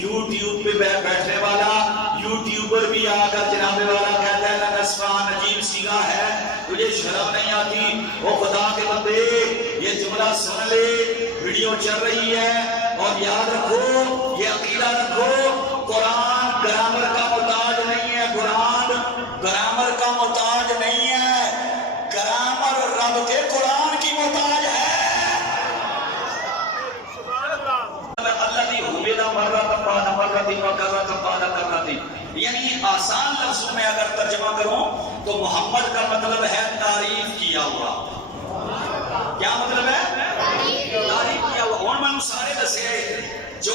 YouTube پہ بیٹھنے والا یوٹیوبر بھی آ کر جناب والا کہتا ہے نسوان عجیب سیگا ہے، تجھے شرم نہیں آتی؟ وہ خدا کے بندے یہ جملہ سن لے، ویڈیو چل رہی ہے، اور یاد رکھو، یہ عقیدہ رکھو، قرآن گرامر کا محتاج نہیں ہے، قرآن گرامر کا محتاج نہیں ہے، گرامر رب کے قرآن کی محتاج ہے۔ یعنی آسان لفظوں میں اگر ترجمہ کروں تو محمد کا مطلب ہے تعریف کیا ہوا۔ کیا مطلب ہے؟ تعریف کیا ہوا۔ اور میں سارے دسے جو